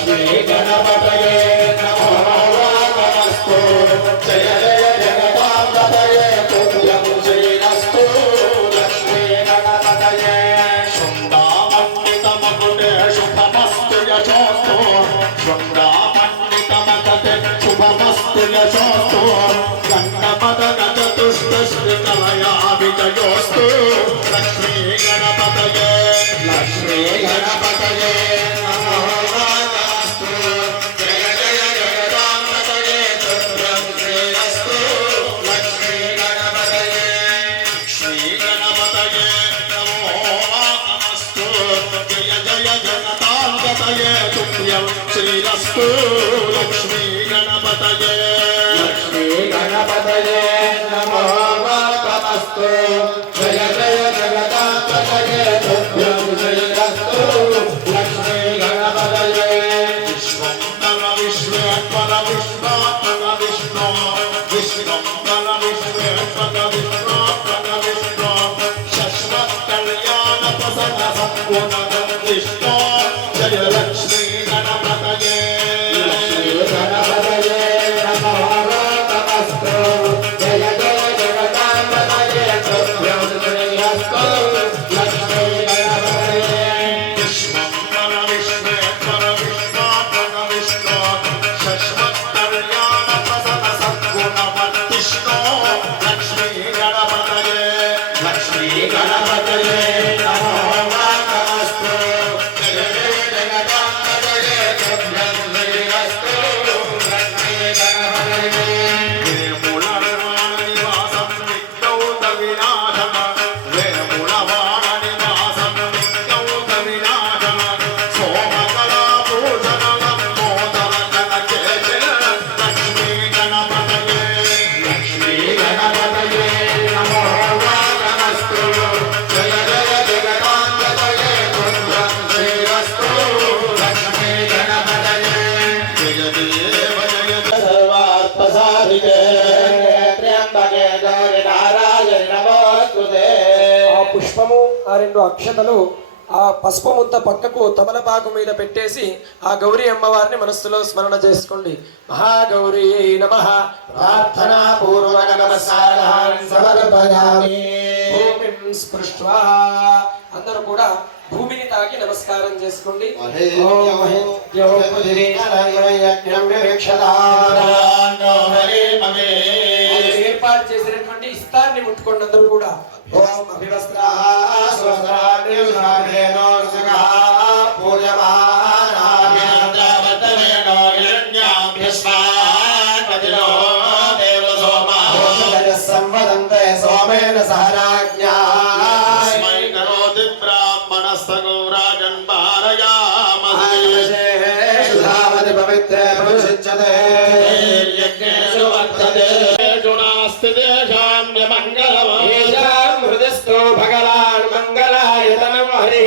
లక్ష్మీ గణపతయే నమో నమస్తు శ్రీ గణపతయే నమో నమస్తు. జయ జయ జగతాంగతయే తుభ్యం శ్రీరస్తు. లక్ష్మీ గణపతయే లక్ష్మీ ఆ రెండు అక్షతలు ఆ పసుపు ముద్ద పక్కకు తమలపాకు మీద పెట్టేసి ఆ గౌరీ అమ్మవారిని మనస్సులో స్మరణ చేసుకోండి. మహాగౌరీ నమ. ప్రార్థనా పూర్వక స్పృష్ట్వా. అందరూ కూడా భూమిని తాకి నమస్కారం చేసుకోండి. ఏర్పాటు చేసినటువంటి ఇస్తాన్ని ముట్టుకోండి అందరూ కూడా. ఓం అభివస్త్రా స్వస్రాణ్యేనో సుఖా పూజమానాభినందవర్తనేనో హిరణ్యాభ్యస్మాన్మతిలో దేవసోమా హృదస్థో భగవాన్ మంగళాయతనం హరి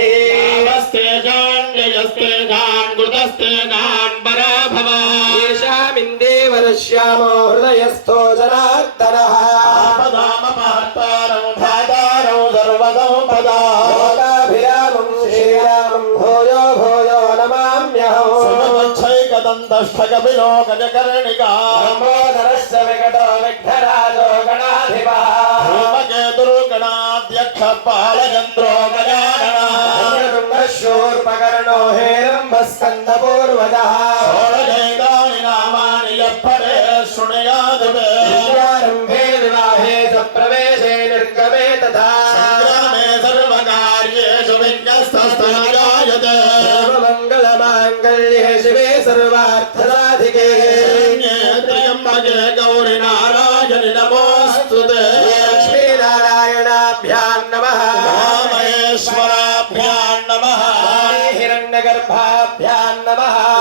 ఏషామిందేవరశ్యామో హృదయస్థో జనార్దనః ఆపదామపహర్తారం భాదారం సర్వదం పదా లోకాభిరామం శ్రీరామం భూయో భూయో నమామ్యహం సమచ్చైకదంతష్టకపిలో గజకర్ణికా లంబోదరస్య వికటో విఘ్నరాజో గణాధిపः ధూమకేతుర్గణాధ్యక్ష పాలచంద్రో గజానన శూర్పకర్ణో హేరంబస్కందపూర్వజः షోడశైతాని నామాని యప్పరే శృణయాదువే విద్యారంభే వివాహే చ ప్రవేశే నిర్గమే తథా సంగ్రామే సర్వకార్యేషు విజ్ఞస్తస్తనజాయతే సర్వమంగళమాంగళ్యే శివే సర్వార్థసాధికే త్ర్యంబకే గౌరి నారాయణి నమోస్తుతే गुरुदेवाभ्यां नमः